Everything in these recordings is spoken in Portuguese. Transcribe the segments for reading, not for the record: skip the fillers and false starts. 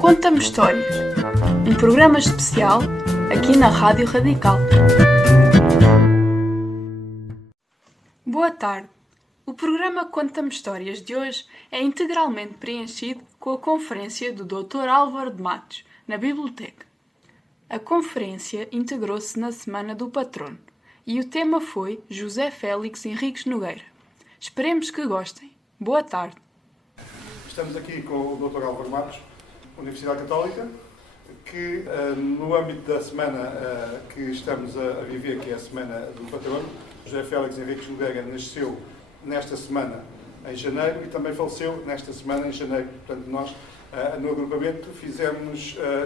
Conta-me Histórias, um programa especial aqui na Rádio Radical. Boa tarde. O programa Conta-me Histórias de hoje é integralmente preenchido com a conferência do Dr. Álvaro de Matos, na biblioteca. A conferência integrou-se na Semana do Patrono e o tema foi José Félix Henriques Nogueira. Esperemos que gostem. Boa tarde. Estamos aqui com o Dr. Álvaro Matos, Universidade Católica, que no âmbito da semana que estamos a viver, que é a Semana do Patrono, José Félix Henriques Nogueira nasceu nesta semana em janeiro e também faleceu nesta semana em janeiro. Portanto, nós no agrupamento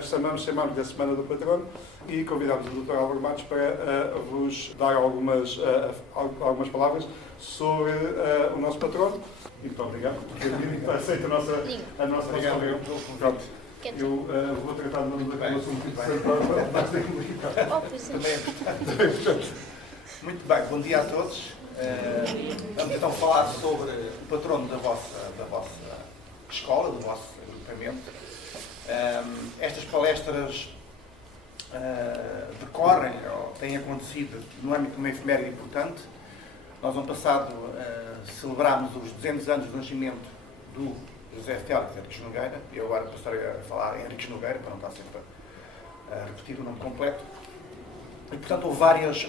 chamamos da Semana do Patrono e convidámos o Dr. Álvaro Matos para vos dar algumas palavras sobre o nosso patrono. E muito obrigado por ter vindo e por aceitar a nossa convidada. Eu vou tratar de um assunto interessante. Muito bem, bom dia a todos. Vamos então falar sobre o patrono da vossa escola, do vosso agrupamento. Estas palestras decorrem, ou têm acontecido, no âmbito de uma efeméride importante. Nós, no ano passado, celebrámos os 200 anos do nascimento do José Félix Henriques Nogueira. Eu agora passarei a falar Henriques Nogueira, para não estar sempre a repetir o nome completo. E, portanto, houve várias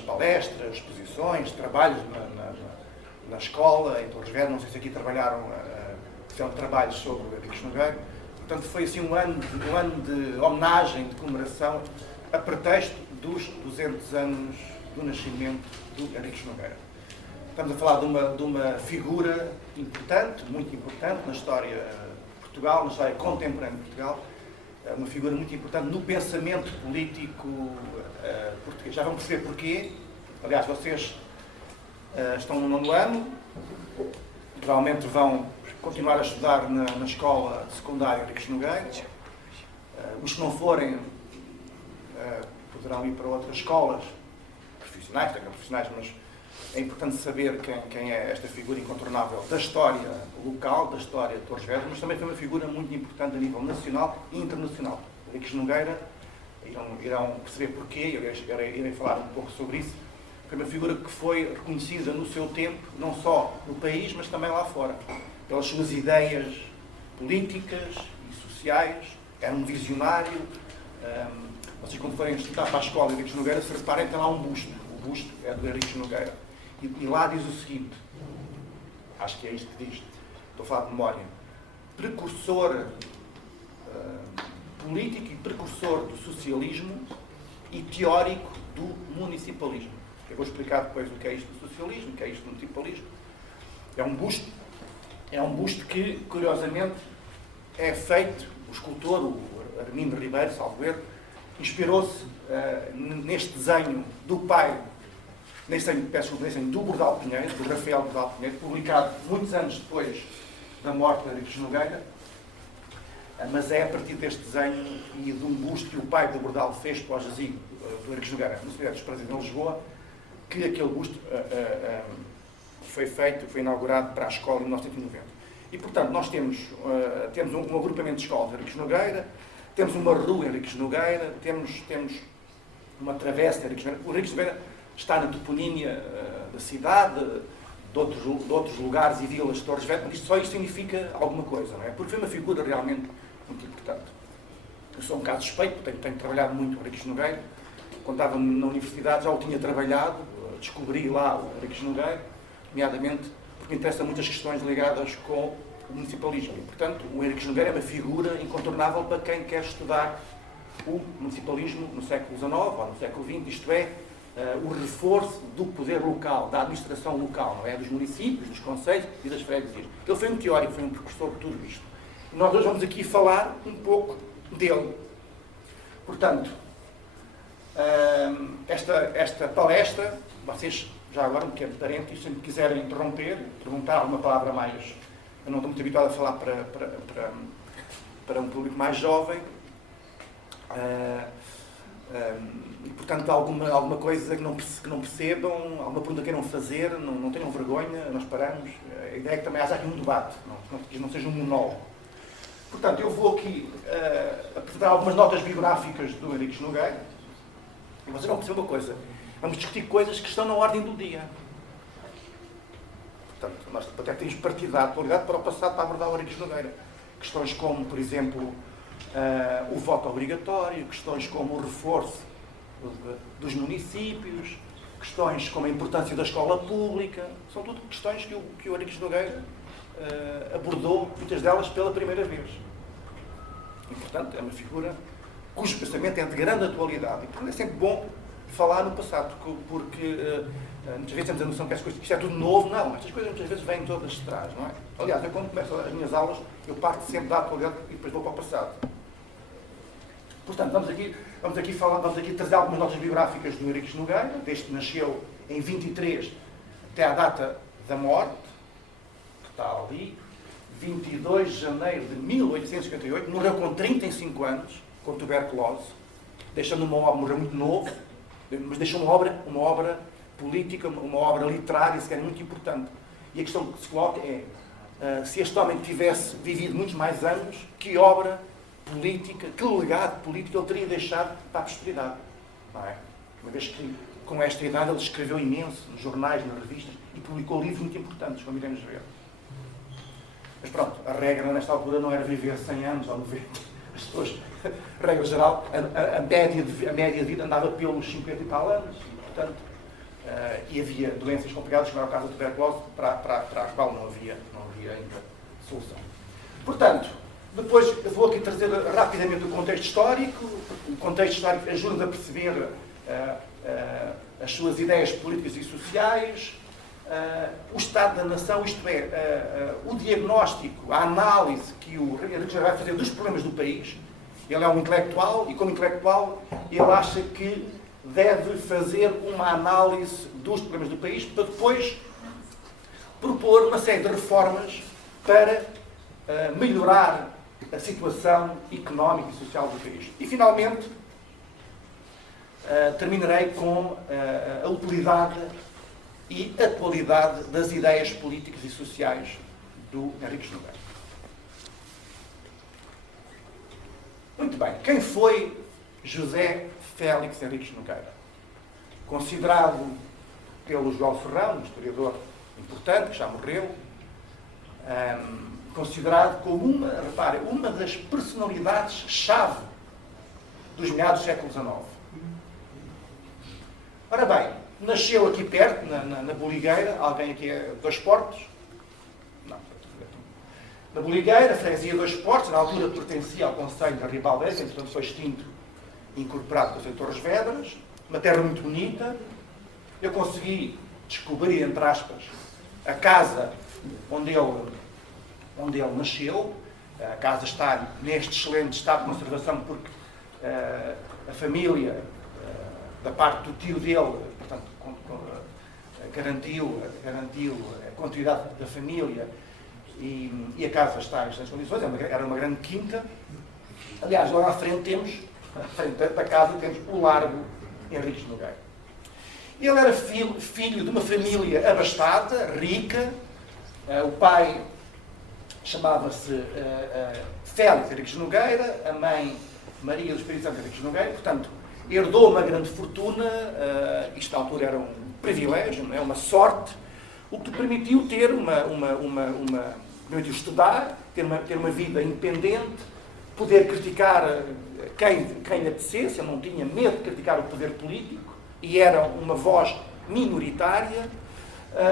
palestras, exposições, trabalhos na escola, em Torres Vedras. Não sei se aqui fizeram trabalhos sobre o Henriques Nogueira. Portanto, foi assim um ano de homenagem, de comemoração, a pretexto dos 200 anos do nascimento do Henriques Nogueira. Estamos a falar de uma figura importante, muito importante na história de Portugal, na história contemporânea de Portugal, uma figura muito importante no pensamento político português. Já vão perceber porquê. Aliás, vocês estão no 9º ano, provavelmente vão continuar a estudar na escola secundária Henriques Nogueira. Os que não forem poderão ir para outras escolas profissionais, mas é importante saber quem é esta figura incontornável da história local, da história de Torres Vedras, mas também foi uma figura muito importante a nível nacional e internacional. Henriques Nogueira, irão perceber porquê, eu irei falar um pouco sobre isso. Foi uma figura que foi reconhecida no seu tempo, não só no país, mas também lá fora, pelas suas ideias políticas e sociais. Era um visionário. Vocês, quando forem estudar para a escola Henriques Nogueira, se reparem, tem lá um busto. O busto é do Henriques Nogueira. E lá diz o seguinte, acho que é isto que diz, estou a falar de memória: precursor político e precursor do socialismo e teórico do municipalismo. Eu vou explicar depois o que é isto do socialismo, o que é isto do municipalismo. É um busto que, curiosamente, é feito, o escultor, o Armindo Ribeiro, salvo erro, inspirou-se neste desenho do pai, neste desenho do Bordal Pinheiro, do Rafael Bordal Pinheiro, publicado muitos anos depois da morte de Henriques Nogueira, mas é a partir deste desenho e de um busto que o pai do Bordal fez para o jazigo do Henriques Nogueira, no Cemitério dos Prazeres, em Lisboa, que aquele busto foi inaugurado para a escola em 1990. E, portanto, nós temos um agrupamento de escolas de Henriques Nogueira, temos uma rua Henriques Nogueira, temos uma travessa de Henriques Nogueira. O Henriques Nogueira está na toponímia da cidade, de outros lugares e vilas de Torres Vedras, mas só isto significa alguma coisa, não é? Porque foi uma figura realmente muito importante. Eu sou um caso suspeito, tenho trabalhado muito o Henriques Nogueira. Quando estava na universidade já o tinha trabalhado, descobri lá o Henriques Nogueira, nomeadamente porque me interessam muitas questões ligadas com o municipalismo. E, portanto, o Henriques Nogueira é uma figura incontornável para quem quer estudar o municipalismo no século XIX ou no século XX, isto é, o reforço do poder local, da administração local, não é? Dos municípios, dos concelhos e das freguesias. Ele foi um teórico, foi um precursor de tudo isto. E nós hoje vamos aqui falar um pouco dele. Portanto, esta palestra, vocês já agora um pequeno parênteses, se me quiserem interromper, perguntar alguma palavra mais, eu não estou muito habituado a falar para um público mais jovem, e portanto alguma coisa que não percebam, alguma pergunta que queiram fazer, não tenham vergonha, nós paramos. A ideia é que também haja aqui um debate, que não seja um monólogo. Portanto, eu vou aqui apresentar algumas notas biográficas do Henriques Nogueira. E vocês vão perceber uma coisa. Vamos discutir coisas que estão na ordem do dia. Portanto, nós até temos partido da atualidade para o passado para abordar o Henriques Nogueira. Questões como, por exemplo, o voto obrigatório, questões como o reforço dos municípios, questões como a importância da escola pública. São tudo questões que o Henriques Nogueira abordou, muitas delas pela primeira vez. E, portanto, é uma figura cujo pensamento é de grande atualidade. E, portanto, é sempre bom falar no passado, porque muitas vezes temos a noção que isto é tudo novo. Não, estas coisas muitas vezes vêm todas de trás, não é? Aliás, eu quando começo as minhas aulas, eu parto sempre da atualidade e depois vou para o passado. Portanto, vamos aqui trazer algumas notas biográficas do Henriques Nogueira, desde que nasceu em 23 até à data da morte, que está ali, 22 de janeiro de 1858, morreu com 35 anos, com tuberculose, deixando uma obra, morreu muito novo, mas deixou uma obra política, uma obra literária, sequer muito importante. E a questão que se coloca é, se este homem tivesse vivido muitos mais anos, que obra política, que legado político ele teria deixado para a posteridade. Não é? Uma vez que, com esta idade, ele escreveu imenso nos jornais, nas revistas, e publicou livros muito importantes, como iremos ver. Mas pronto, a regra nesta altura não era viver 100 anos ou 90. As pessoas, regra geral, a média de vida andava pelos 50 e tal anos. E, portanto, e havia doenças complicadas, como era o caso da tuberculose, para a qual não havia ainda solução. Portanto, depois eu vou aqui trazer rapidamente o contexto histórico. O contexto histórico ajuda a perceber as suas ideias políticas e sociais, o Estado da Nação, isto é, o diagnóstico, a análise que o Henriques Nogueira vai fazer dos problemas do país. Ele é um intelectual e, como intelectual, ele acha que deve fazer uma análise dos problemas do país para depois propor uma série de reformas para melhorar a situação económica e social do país. E, finalmente, terminarei com a utilidade e atualidade das ideias políticas e sociais do Henriques Nogueira. Muito bem. Quem foi José Félix Henriques Nogueira? Considerado pelo João Ferrão, um historiador importante, que já morreu, considerado como uma das personalidades-chave dos meados do século XIX. Ora bem, nasceu aqui perto, na Boligueira. Alguém aqui é Dois Portos? Não. Na Boligueira, freguesia Dois Portos, na altura pertencia ao concelho de Ribaldeira, entretanto foi extinto e incorporado com o concelho de Torres Vedras. Uma terra muito bonita. Eu consegui descobrir, entre aspas, a casa onde ele nasceu. A casa está neste excelente estado de conservação porque a família, da parte do tio dele, portanto, garantiu a continuidade da família e a casa está em excelentes condições. Era uma grande quinta. Aliás, lá à frente à frente da casa temos o Largo Henriques Nogueira. Ele era filho de uma família abastada, rica. O pai chamava-se Félix Henriques Nogueira, a mãe Maria do Espírito Santo Henriques Nogueira. Portanto, herdou uma grande fortuna. Isto na altura era um privilégio, não é? Uma sorte, o que permitiu ter permitiu estudar, ter uma vida independente, poder criticar quem lhe apetecesse. Ele não tinha medo de criticar o poder político e era uma voz minoritária.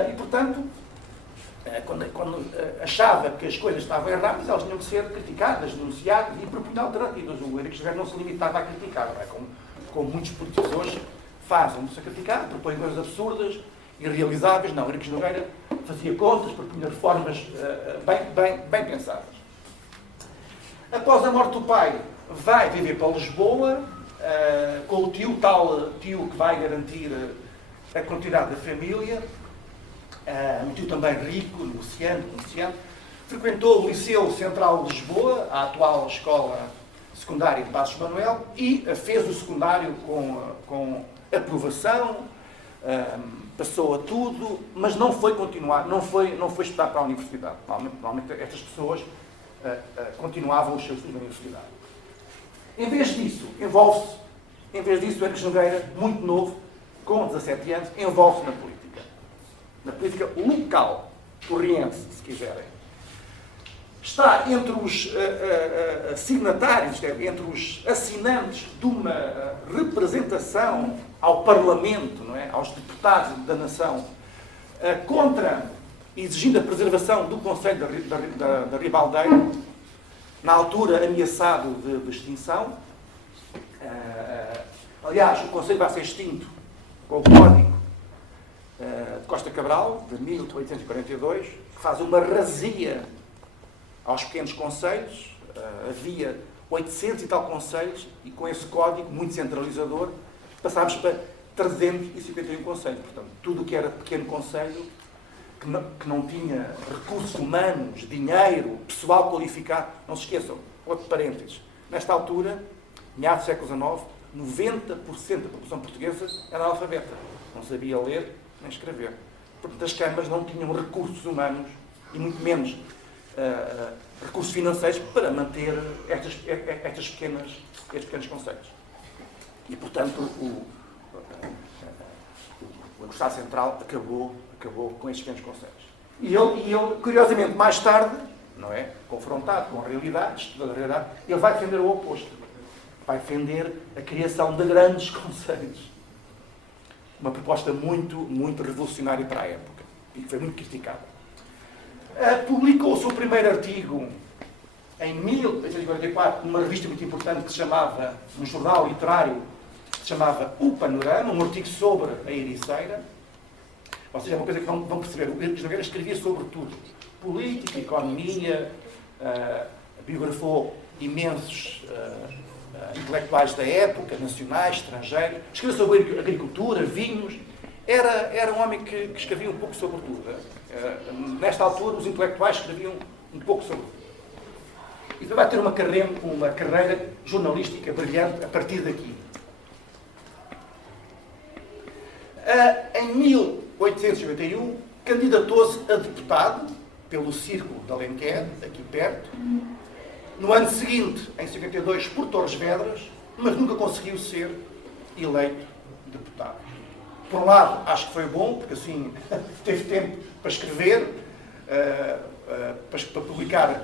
E, portanto, quando achava que as coisas estavam erradas, elas tinham que ser criticadas, denunciadas e propunha alternativas. O Henriques Nogueira não se limitava a criticar, não é? Como muitos políticos hoje fazem-se a criticar, propõem coisas absurdas, irrealizáveis. Não, Henriques Nogueira fazia contas, propunha reformas bem pensadas. Após a morte do pai, vai viver para Lisboa, com o tal tio que vai garantir a continuidade da família, um tio também rico, negociante, comerciante. Frequentou o Liceu Central de Lisboa, a atual escola secundária de Passos Manuel, e fez o secundário com aprovação, passou a tudo, mas não foi continuar, não foi estudar para a universidade. Normalmente estas pessoas continuavam os seus estudos na universidade. Em vez disso, o Henriques Nogueira, muito novo, com 17 anos, envolve-se na política local, torriense, se quiserem. Está entre os signatários, entre os assinantes de uma representação ao Parlamento, não é? Aos deputados da nação, exigindo a preservação do Conselho da Ribaldeira, na altura ameaçado de extinção. Aliás, o Conselho vai ser extinto com o Código de Costa Cabral, de 1842, que faz uma razia aos pequenos concelhos. Havia 800 e tal concelhos, e com esse código muito centralizador passámos para 351 concelhos. Portanto, tudo o que era pequeno concelho, que não tinha recursos humanos, dinheiro, pessoal qualificado. Não se esqueçam, outro parênteses, nesta altura, meados do século XIX, 90% da população portuguesa era analfabeta. Não sabia ler nem escrever. Portanto, as câmaras não tinham recursos humanos e muito menos recursos financeiros para manter estes pequenos concelhos. E, portanto, o Estado Central acabou com estes pequenos concelhos. E ele, curiosamente, mais tarde, não é, confrontado com a realidade, estudando a realidade, ele vai defender o oposto. Vai defender a criação de grandes concelhos. Uma proposta muito, muito revolucionária para a época e que foi muito criticada. Publicou o seu primeiro artigo em 1844 numa revista muito importante que se chamava, um jornal literário que se chamava O Panorama, um artigo sobre a Ericeira. Ou seja, é uma coisa que não vão perceber. O Henriques Nogueira escrevia sobre tudo. Política, economia, biografou imensos intelectuais da época, nacionais, estrangeiros. Escreveu sobre agricultura, vinhos. Era um homem que escrevia um pouco sobre tudo. Nesta altura, os intelectuais escreviam um pouco sobre tudo. E vai ter uma carreira jornalística brilhante a partir daqui. Em 1891, candidatou-se a deputado pelo Círculo de Alenquer, aqui perto. No ano seguinte, em 52, por Torres Vedras, mas nunca conseguiu ser eleito deputado. Por um lado, acho que foi bom, porque assim teve tempo para escrever, para publicar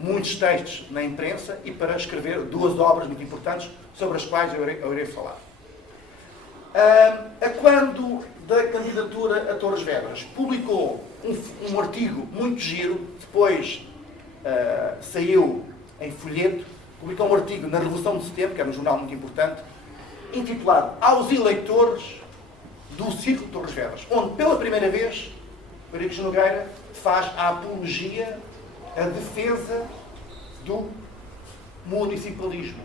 muitos textos na imprensa e para escrever duas obras muito importantes sobre as quais eu irei falar. A quando da candidatura a Torres Vedras, publicou um artigo muito giro, depois saiu em folheto, publicou um artigo na Revolução de Setembro, que era um jornal muito importante, intitulado Aos Eleitores do Círculo de Torres Vedras, onde pela primeira vez o Henriques Nogueira faz a apologia, a defesa do municipalismo.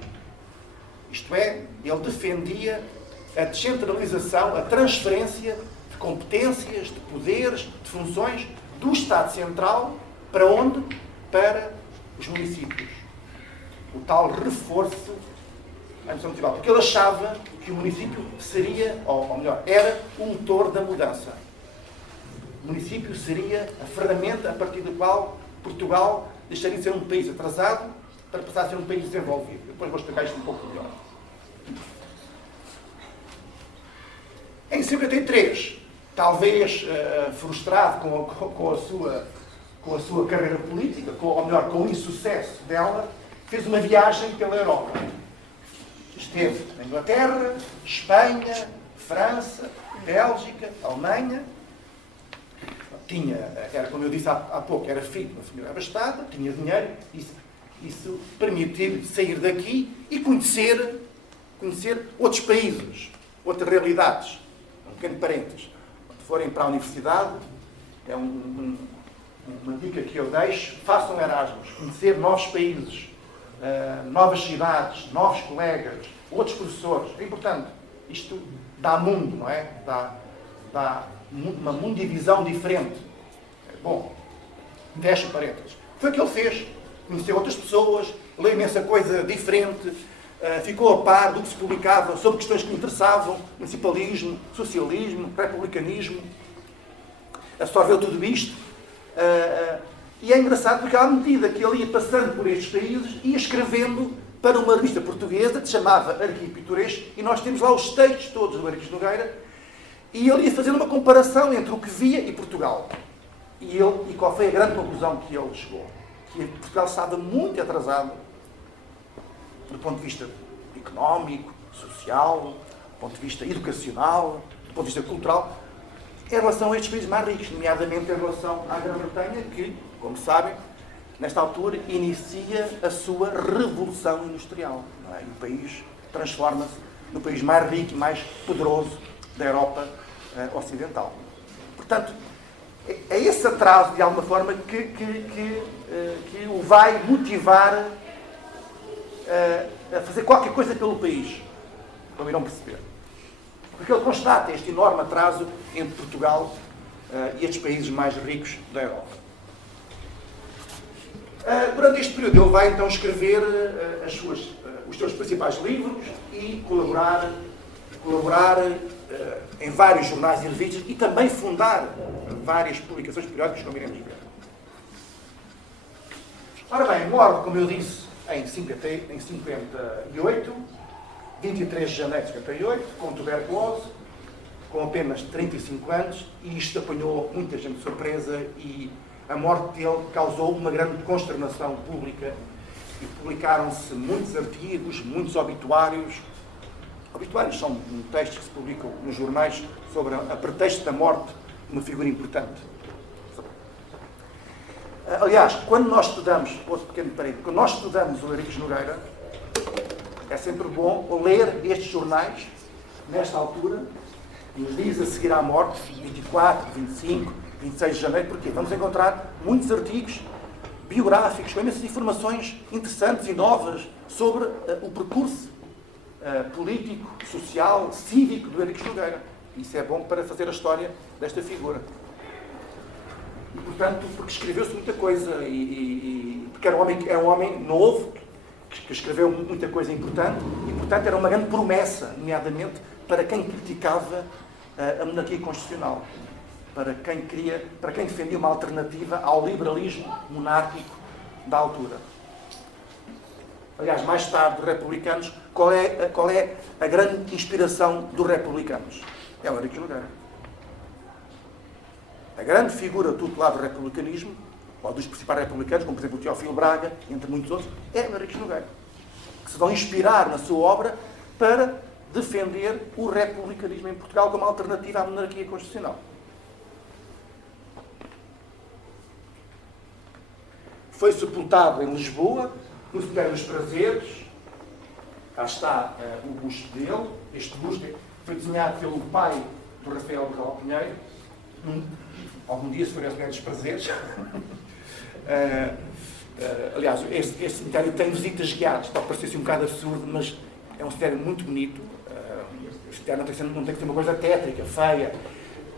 Isto é, ele defendia a descentralização, a transferência de competências, de poderes, de funções do Estado Central para onde? Para os municípios. O tal reforço à missão municipal. Porque ele achava que o município seria, ou melhor, era o motor da mudança. O município seria a ferramenta a partir da qual Portugal deixaria de ser um país atrasado para passar a ser um país desenvolvido. Depois vou explicar isto um pouco melhor. Em 53, talvez frustrado com a sua carreira política, ou melhor, com o insucesso dela, fez uma viagem pela Europa. Esteve na Inglaterra, Espanha, França, Bélgica, Alemanha. Era, como eu disse há pouco, era filho de uma família abastada, tinha dinheiro, isso permitiu-lhe sair daqui e conhecer outros países, outras realidades. Um pequeno parênteses. Quando forem para a universidade, é uma dica que eu deixo, façam Erasmus, conhecer novos países, novas cidades, novos colegas, outros professores. É importante. Isto dá mundo, não é? Dá uma mundivisão diferente. Bom, fecha parênteses. Foi o que ele fez. Conheceu outras pessoas, leu imensa coisa diferente, ficou a par do que se publicava sobre questões que lhe interessavam, municipalismo, socialismo, republicanismo. Absorveu tudo isto E é engraçado porque, à medida que ele ia passando por estes países, ia escrevendo para uma revista portuguesa que se chamava Arquivo Pitoresco, e nós temos lá os textos todos do Arquivo Nogueira, e ele ia fazendo uma comparação entre o que via e Portugal. E qual foi a grande conclusão que ele chegou? Que Portugal estava muito atrasado do ponto de vista económico, social, do ponto de vista educacional, do ponto de vista cultural, em relação a estes países mais ricos, nomeadamente em relação à Grã-Bretanha, que, como sabem, nesta altura inicia a sua revolução industrial. Não é? E o país transforma-se no país mais rico e mais poderoso da Europa ocidental. Portanto, é esse atraso, de alguma forma, que o vai motivar a fazer qualquer coisa pelo país, como irão perceber. Porque ele constata este enorme atraso entre Portugal e estes países mais ricos da Europa. Durante este período, ele vai então escrever os seus principais livros e colaborar em vários jornais e revistas e também fundar várias publicações periódicas, como iremos ver. Ora bem, morre, como eu disse, em 58, 23 de janeiro de 58, com tuberculose, com apenas 35 anos, e isto apanhou muita gente de surpresa e a morte dele causou uma grande consternação pública e publicaram-se muitos artigos, muitos obituários. Obituários são textos que se publicam nos jornais sobre a pretexto da morte de uma figura importante. Aliás, quando nós estudamos, outro pequeno parênteses, quando nós estudamos o Henriques Nogueira, é sempre bom ler estes jornais, nesta altura, nos dias a seguir à morte, 24, 25, 26 de janeiro, porque vamos encontrar muitos artigos biográficos, com imensas informações interessantes e novas sobre o percurso político, social, cívico do Henriques Nogueira. Isso é bom para fazer a história desta figura. E, portanto, porque escreveu-se muita coisa, porque era um homem novo, que escreveu muita coisa importante, e, portanto, era uma grande promessa, nomeadamente, para quem criticava a monarquia constitucional, para quem defendia uma alternativa ao liberalismo monárquico da altura. Aliás, mais tarde, dos republicanos, qual é a grande inspiração dos republicanos? É o Henriques Nogueira. A grande figura tutelar do republicanismo, ou dos principais republicanos, como por exemplo o Teófilo Braga, entre muitos outros, é o Henriques Nogueira, que se vão inspirar na sua obra para defender o republicanismo em Portugal como alternativa à monarquia constitucional. Foi sepultado em Lisboa, no Cemitério dos Prazeres. Cá está o busto dele. Este busto foi desenhado pelo pai do Rafael de Ral Pinheiro. Algum dia se for ao Cemitério dos Prazeres. Aliás, este cemitério tem visitas guiadas. Pode parecer um bocado absurdo, mas é um cemitério muito bonito. O cemitério não tem que ser uma coisa tétrica, feia.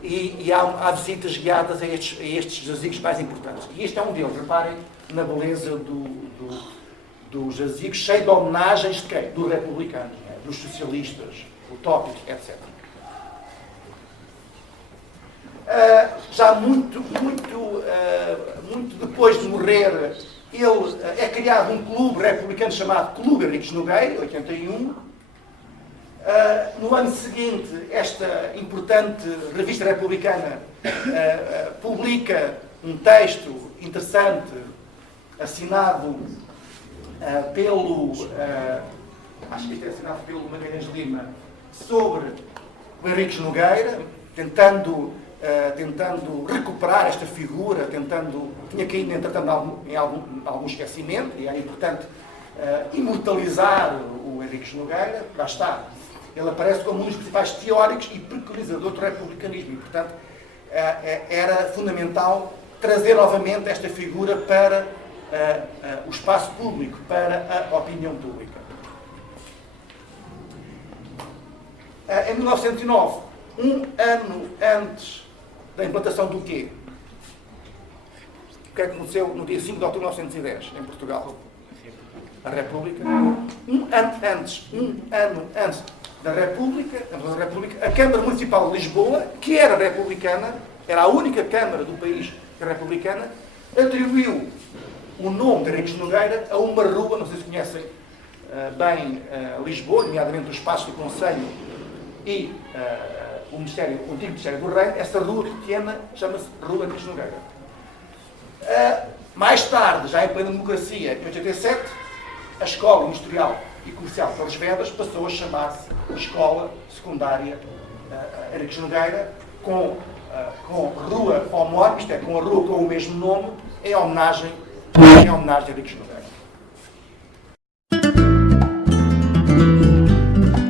E há visitas guiadas a estes jazigos mais importantes. E este é um deles. Reparem na beleza do jazigo, cheio de homenagens de quem? Dos republicanos, dos socialistas, utópicos, etc. Já muito depois de morrer, é criado um clube republicano chamado Clube Henriques Nogueira, em 81. No ano seguinte, esta importante revista republicana publica um texto interessante, assinado acho que isto é assinado pelo Magalhães Lima, sobre o Henriques Nogueira, tentando recuperar esta figura, tinha caído, entretanto, em algum esquecimento, e é importante imortalizar o Henriques Nogueira. Lá está. Ele aparece como um dos principais teóricos e preconizadores do republicanismo, e, portanto, era fundamental trazer novamente esta figura para o espaço público, para a opinião pública. Em 1909, um ano antes da implantação do quê? O que é que aconteceu no dia 5 de outubro de 1910, em Portugal? A República. Um ano antes da República, a Câmara Municipal de Lisboa, que era republicana, era a única Câmara do país que era republicana, atribuiu o nome de Henriques Nogueira a uma rua, não sei se conhecem bem Lisboa, nomeadamente os Passos do Conselho e o antigo Ministério do Reino. Essa rua pequena chama-se Rua Henriques Nogueira. Mais tarde, já em plena democracia, em 87, a Escola Industrial e Comercial de Torres Vedras passou a chamar-se Escola Secundária Henriques Nogueira, com rua homónima, isto é, com a rua com o mesmo nome, em homenagem a Henriques Nogueira.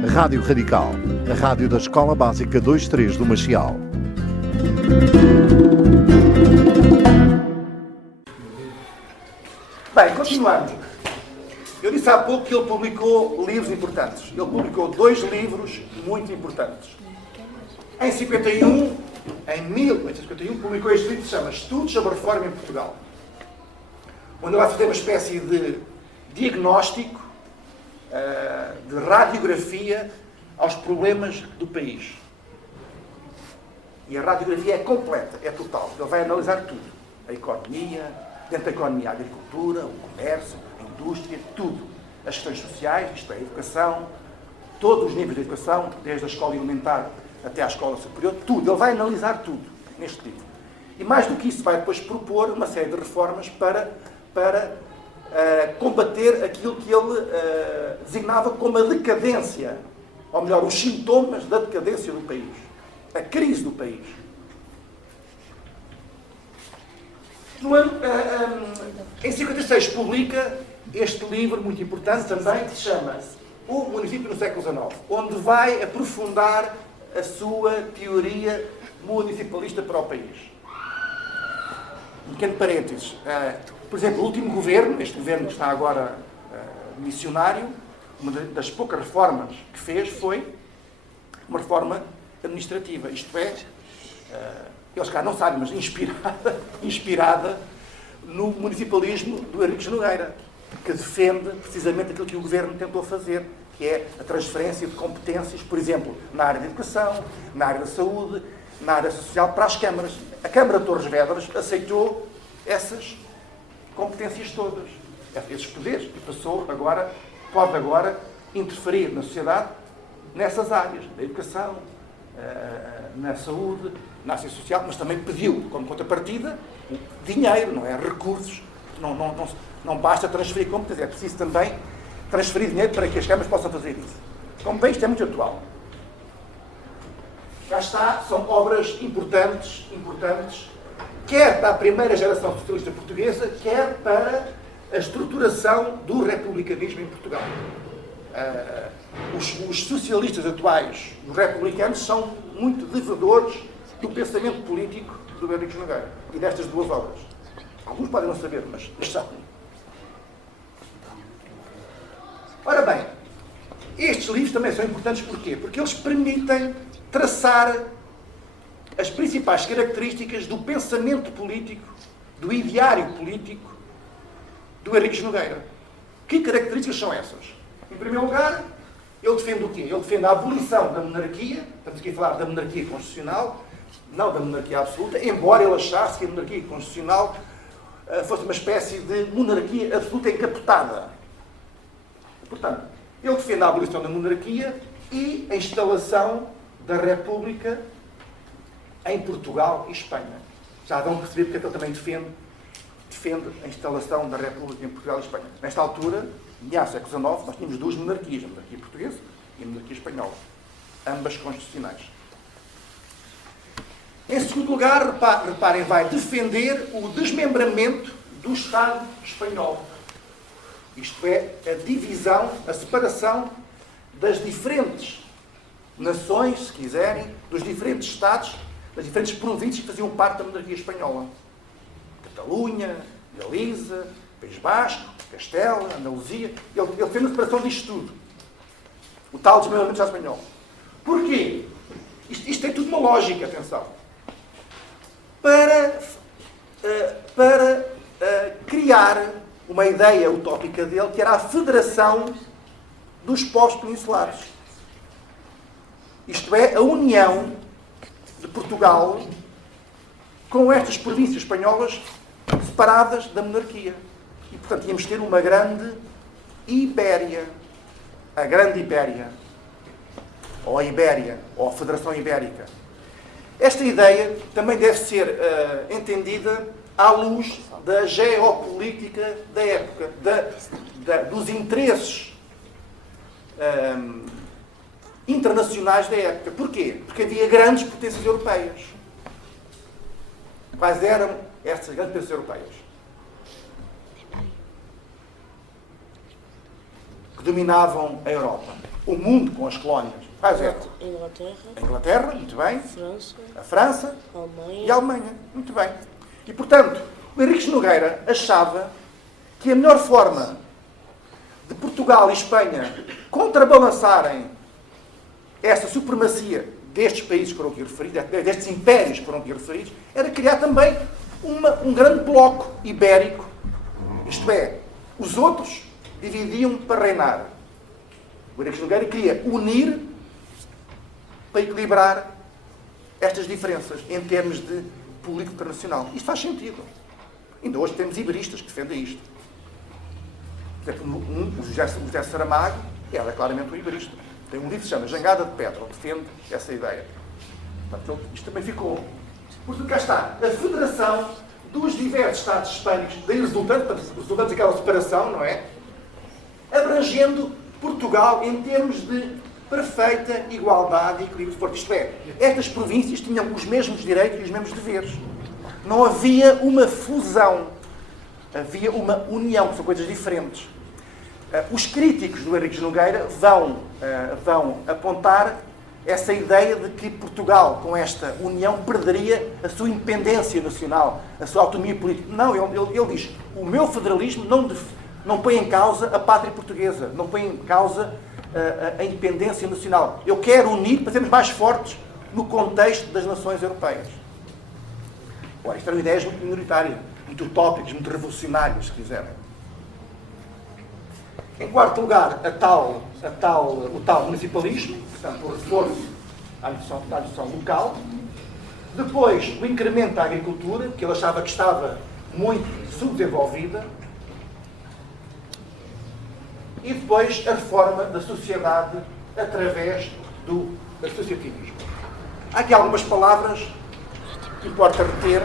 Rádio Radical, a rádio da Escola Básica 2-3 do Machial. Bem, continuando. Eu disse há pouco que ele publicou livros importantes. Ele publicou 2 livros muito importantes. Em 1851, publicou este livro que se chama Estudos sobre a Reforma em Portugal, onde ele vai fazer uma espécie de diagnóstico, de radiografia aos problemas do país. E a radiografia é completa, é total. Ele vai analisar tudo. A economia, dentro da economia a agricultura, o comércio, a indústria, tudo. As questões sociais, isto é, a educação, todos os níveis de educação, desde a escola elementar até à escola superior, tudo. Ele vai analisar tudo neste livro. E mais do que isso, vai depois propor uma série de reformas para combater aquilo que ele designava como a decadência, ou melhor, os sintomas da decadência do país, a crise do país. No ano, em 56 publica este livro muito importante também, que se chama O Município no século XIX, onde vai aprofundar a sua teoria municipalista para o país. Um pequeno parênteses. Por exemplo, o último governo, este governo que está agora missionário, uma das poucas reformas que fez foi uma reforma administrativa. Isto é, eles cá não sabem, mas inspirada no municipalismo do Henriques Nogueira, que defende precisamente aquilo que o governo tentou fazer, que é a transferência de competências, por exemplo, na área da educação, na área da saúde, na área social, para as câmaras. A Câmara de Torres Vedras aceitou essas competências todas, esses poderes, e pode agora interferir na sociedade nessas áreas, na educação, na saúde, na assistência social, mas também pediu, como contrapartida, dinheiro, não é? Recursos. Não basta transferir competências, é preciso também transferir dinheiro para que as câmaras possam fazer isso. Como bem, isto é muito atual. Cá está, são obras importantes, quer para a primeira geração socialista portuguesa, quer para a estruturação do republicanismo em Portugal. Os socialistas atuais, os republicanos, são muito devedores do pensamento político do Henriques Nogueira e destas 2 obras. Alguns podem não saber, mas são. Ora bem, estes livros também são importantes porquê? Porque eles permitem traçar as principais características do pensamento político, do ideário político do Henriques Nogueira. Que características são essas? Em primeiro lugar, ele defende o quê? Ele defende a abolição da monarquia, estamos aqui a falar da monarquia constitucional, não da monarquia absoluta, embora ele achasse que a monarquia constitucional fosse uma espécie de monarquia absoluta encapotada. Portanto, ele defende a abolição da monarquia e a instalação da República em Portugal e Espanha. Já vão perceber porque é que ele também defende a instalação da República em Portugal e Espanha. Nesta altura, no século XIX, nós tínhamos 2 monarquias, a monarquia portuguesa e a monarquia espanhola, ambas constitucionais. Em segundo lugar, reparem, vai defender o desmembramento do Estado espanhol. Isto é, a divisão, a separação das diferentes nações, se quiserem, dos diferentes Estados, das diferentes províncias que faziam parte da monarquia espanhola. Catalunha, Galiza, País Basco, Castela, Andaluzia. Ele fez a separação disto tudo. O tal desmembramento do Estado espanhol. Porquê? Isto tem tudo uma lógica, atenção. Para criar uma ideia utópica dele, que era a federação dos povos peninsulares. Isto é, a união de Portugal com estas províncias espanholas separadas da monarquia. E, portanto, íamos ter uma grande Ibéria. A Grande Ibéria. Ou a Ibéria. Ou a Federação Ibérica. Esta ideia também deve ser entendida à luz da geopolítica da época, dos interesses internacionais da época. Porquê? Porque havia grandes potências europeias. Quais eram essas grandes potências europeias? Que dominavam a Europa. O mundo com as colónias. Quais eram? A Inglaterra, muito bem. A França e a Alemanha, muito bem. E, portanto, o Henriques Nogueira achava que a melhor forma de Portugal e Espanha contrabalançarem essa supremacia destes países que foram aqui referidos, destes impérios que foram aqui referidos, era criar também um grande bloco ibérico. Isto é, os outros dividiam para reinar. O Henriques Nogueira queria unir para equilibrar estas diferenças em termos de política internacional. Isto faz sentido. Ainda hoje temos iberistas que defendem isto. O José Saramago era claramente um iberista. Tem um livro que se chama Jangada de Pedra, onde defende essa ideia. Portanto, isto também ficou. Portanto, cá está. A federação dos diversos Estados hispânicos, daí resultando daquela separação, não é? Abrangendo Portugal em termos de perfeita igualdade e equilíbrio de forças. Isto é, estas províncias tinham os mesmos direitos e os mesmos deveres. Não havia uma fusão. Havia uma união, que são coisas diferentes. Os críticos do Henriques Nogueira vão apontar essa ideia de que Portugal, com esta união, perderia a sua independência nacional, a sua autonomia política. Não, ele diz, o meu federalismo não põe em causa a pátria portuguesa, não põe em causa a independência nacional. Eu quero unir para sermos mais fortes no contexto das nações europeias. Ora, isto eram ideias muito minoritárias, muito utópicas, muito revolucionárias, se quiserem. Em quarto lugar, o tal municipalismo, portanto, o reforço à administração local. Depois, o incremento da agricultura, que ele achava que estava muito subdesenvolvida. E depois, a reforma da sociedade através do associativismo. Há aqui algumas palavras que importa reter.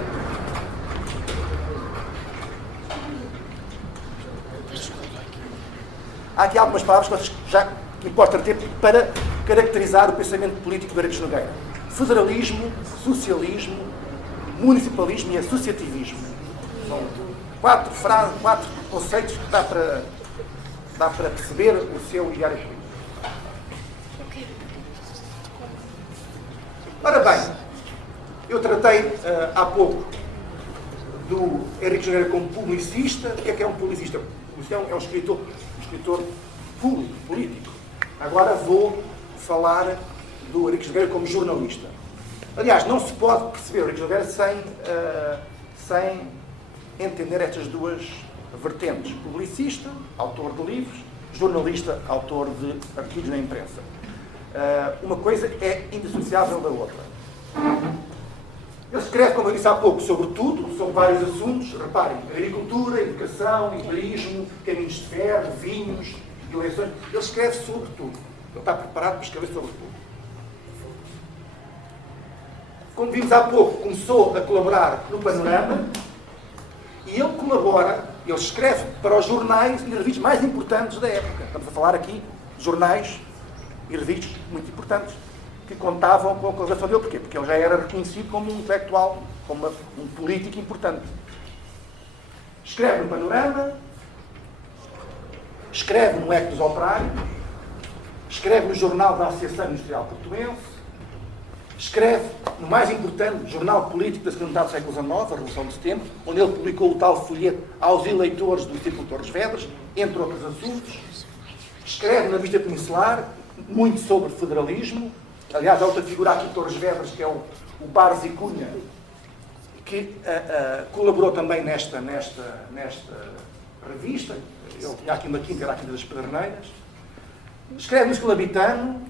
Há aqui algumas palavras que importa reter para caracterizar o pensamento político do Henriques Nogueira. Federalismo, socialismo, municipalismo e associativismo. São quatro conceitos que dá para perceber o seu ideário político. Ora bem, eu tratei há pouco do Henriques Nogueira como publicista. O que é um publicista? É um escritor público, político. Agora vou falar do Henriques Nogueira como jornalista. Aliás, não se pode perceber o Henriques Nogueira sem entender estas duas vertentes. Publicista, autor de livros, jornalista, autor de artigos na imprensa. Uma coisa é indissociável da outra. Ele escreve, como eu disse há pouco, sobre tudo, sobre vários assuntos. Reparem, agricultura, educação, iberismo, caminhos de ferro, vinhos, eleições. Ele escreve sobre tudo. Ele está preparado para escrever sobre tudo. Como vimos há pouco, começou a colaborar no Panorama e ele escreve para os jornais e revistas mais importantes da época. Estamos a falar aqui de jornais e revistas muito importantes que contavam com a colaboração dele. Porquê? Porque ele já era reconhecido como um intelectual, como um político importante. Escreve no Panorama, escreve no Eco dos Operários, escreve no Jornal da Associação Industrial Portuense, escreve no mais importante jornal político da segunda metade do século XIX, a Revolução de Setembro, onde ele publicou o tal folheto aos eleitores do Círculo de Torres Vedras, entre outros assuntos. Escreve na Revista Peninsular muito sobre federalismo. Aliás, há outra figura aqui de Torres Vedras, que é o Barzi Cunha, que colaborou também nesta revista. Ele tinha aqui uma quinta, era a Quinta das Pederneiras. Escreve no Escalabitano,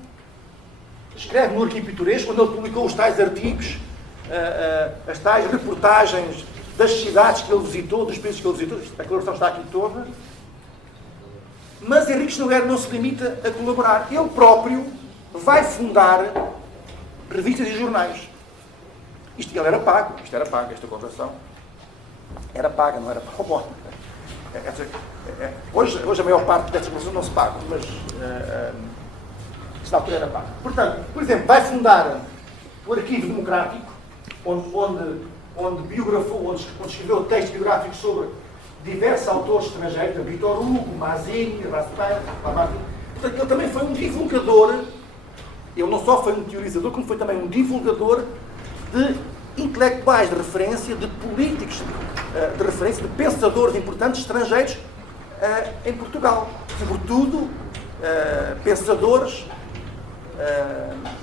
escreve no Arquivo Pitoresco, quando ele publicou os tais artigos, as tais reportagens das cidades que ele visitou, dos países que ele visitou. A colaboração está aqui toda. Mas Henriques Nogueira não se limita a colaborar. Ele próprio vai fundar revistas e jornais. Ele era pago. Isto era pago, esta colaboração. Era paga, não era para o modo. Hoje a maior parte destas colaborações não se pagam, mas na altura era pago. Portanto, por exemplo, vai fundar o Arquivo Democrático, onde biografou, onde escreveu textos biográficos sobre diversos autores estrangeiros, Victor Hugo, Mazzini, Raspail, Lamartine. Portanto, ele também foi um divulgador, ele não só foi um teorizador, como foi também um divulgador de intelectuais de referência, de políticos de referência, de pensadores importantes estrangeiros em Portugal. Sobretudo, pensadores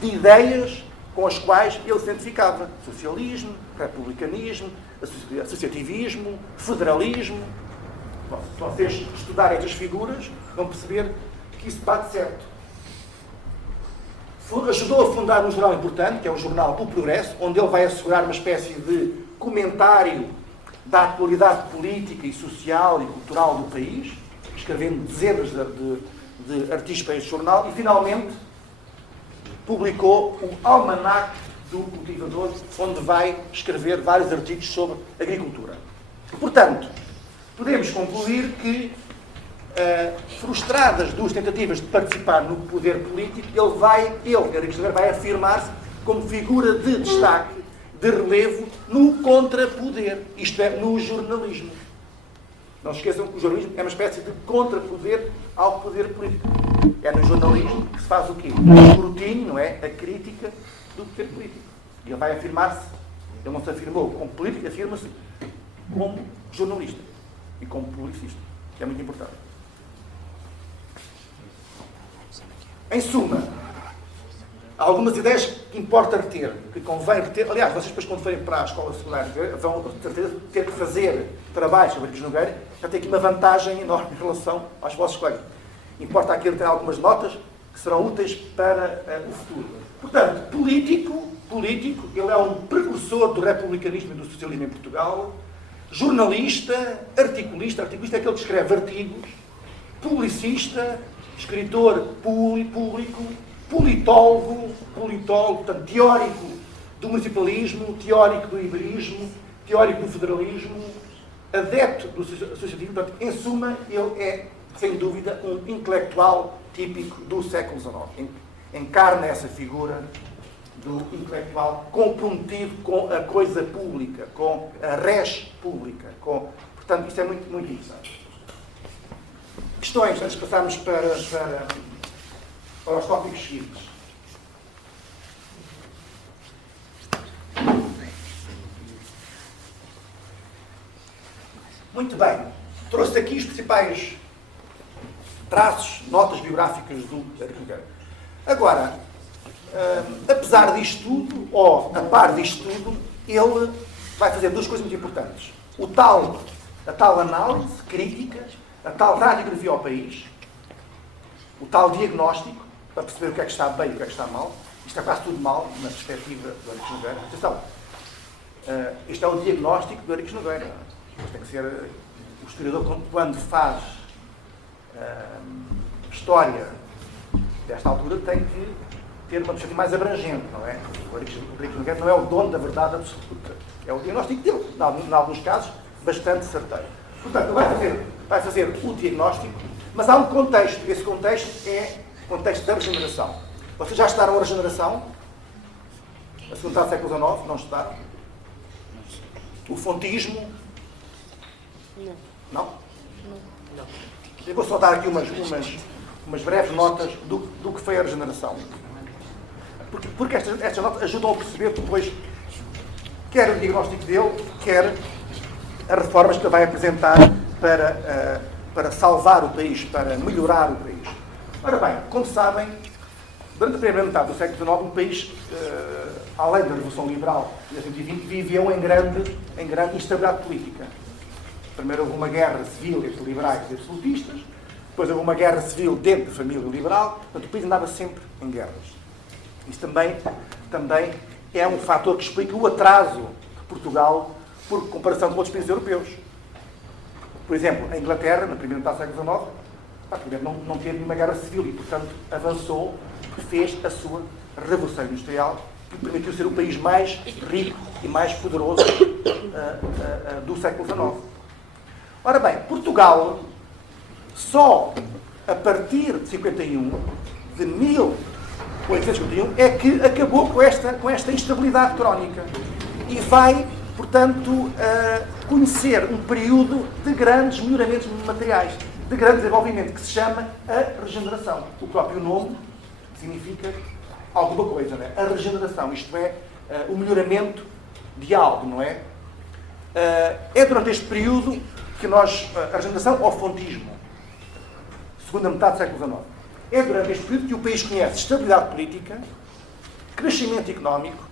de ideias com as quais ele se identificava. Socialismo, republicanismo, associativismo, federalismo. Bom, se vocês estudarem estas figuras, vão perceber que isso bate certo. Ajudou a fundar um jornal importante, que é o jornal O Progresso, onde ele vai assegurar uma espécie de comentário da atualidade política e social e cultural do país, escrevendo dezenas de artigos para este jornal, e finalmente publicou o Almanaque do Cultivador, onde vai escrever vários artigos sobre agricultura. Portanto, podemos concluir que, frustradas duas tentativas de participar no poder político, Henriques Nogueira, vai afirmar-se como figura de destaque, de relevo, no contrapoder, isto é, no jornalismo. Não se esqueçam que o jornalismo é uma espécie de contrapoder ao poder político. É no jornalismo que se faz o quê? O escrutínio, não é? A crítica do poder político. E ele vai afirmar-se, ele não se afirmou como político, afirma-se como jornalista e como publicista. É muito importante. Em suma, há algumas ideias que importa reter, que convém reter. Aliás, vocês depois quando forem para a escola secundária vão ter que fazer trabalhos sobre Henriques Nogueira, já tem aqui uma vantagem enorme em relação aos vossos colegas. Importa aqui reter algumas notas que serão úteis para o futuro. Portanto, político, ele é um precursor do republicanismo e do socialismo em Portugal, jornalista, articulista é aquele que escreve artigos, publicista, escritor público, politólogo, portanto, teórico do municipalismo, teórico do iberismo, teórico do federalismo, adepto do associativismo. Portanto, em suma, ele é, sem dúvida, um intelectual típico do século XIX. Encarna essa figura do intelectual comprometido com a coisa pública, com a res pública. Portanto, isto é muito, muito interessante. Questões, antes de passarmos para os tópicos seguintes. Muito bem. Trouxe aqui os principais traços, notas biográficas do Henriques Nogueira. Agora, apesar disto tudo, ou a par disto tudo, ele vai fazer duas coisas muito importantes. A tal análise crítica, a tal radiografia ao país, o tal diagnóstico, para perceber o que é que está bem e o que é que está mal. Isto é quase tudo mal, na perspectiva do Henriques Nogueira. Atenção, isto é o diagnóstico do Henriques Nogueira. Isto tem que ser o historiador, quando faz história desta altura, tem que ter uma perspectiva mais abrangente, não é? O Henriques Nogueira não é o dono da verdade absoluta. É o diagnóstico dele, em alguns casos, bastante certeiro. Portanto, vai fazer o diagnóstico, mas há um contexto. Esse contexto é o contexto da regeneração. Vocês já estudaram a regeneração? A segunda metade do século XIX? Não estudaram? O fontismo? Não? Não. Eu vou só dar aqui umas breves notas do que foi a regeneração. Porque estas notas ajudam a perceber depois quer o diagnóstico dele, quer as reformas que ele vai apresentar para salvar o país, para melhorar o país. Ora bem, como sabem, durante a primeira metade do século XIX, o país, além da Revolução Liberal de 1820, viveu em grande instabilidade política. Primeiro houve uma guerra civil entre liberais e absolutistas, depois houve uma guerra civil dentro da família liberal, portanto o país andava sempre em guerras. Isso também é um fator que explica o atraso de Portugal por comparação com outros países europeus. Por exemplo, a Inglaterra, na primeira metade do século XIX, praticamente não teve nenhuma guerra civil e, portanto, avançou, fez a sua revolução industrial que permitiu ser o país mais rico e mais poderoso do século XIX. Ora bem, Portugal, só a partir de 51, de 1851, é que acabou com esta instabilidade crónica e vai, portanto, conhecer um período de grandes melhoramentos materiais, de grande desenvolvimento, que se chama a regeneração. O próprio nome significa alguma coisa, não é? A regeneração, isto é, o melhoramento de algo, não é? É durante este período que a regeneração ou fontismo, segunda metade do século XIX, é durante este período que o país conhece estabilidade política, crescimento económico,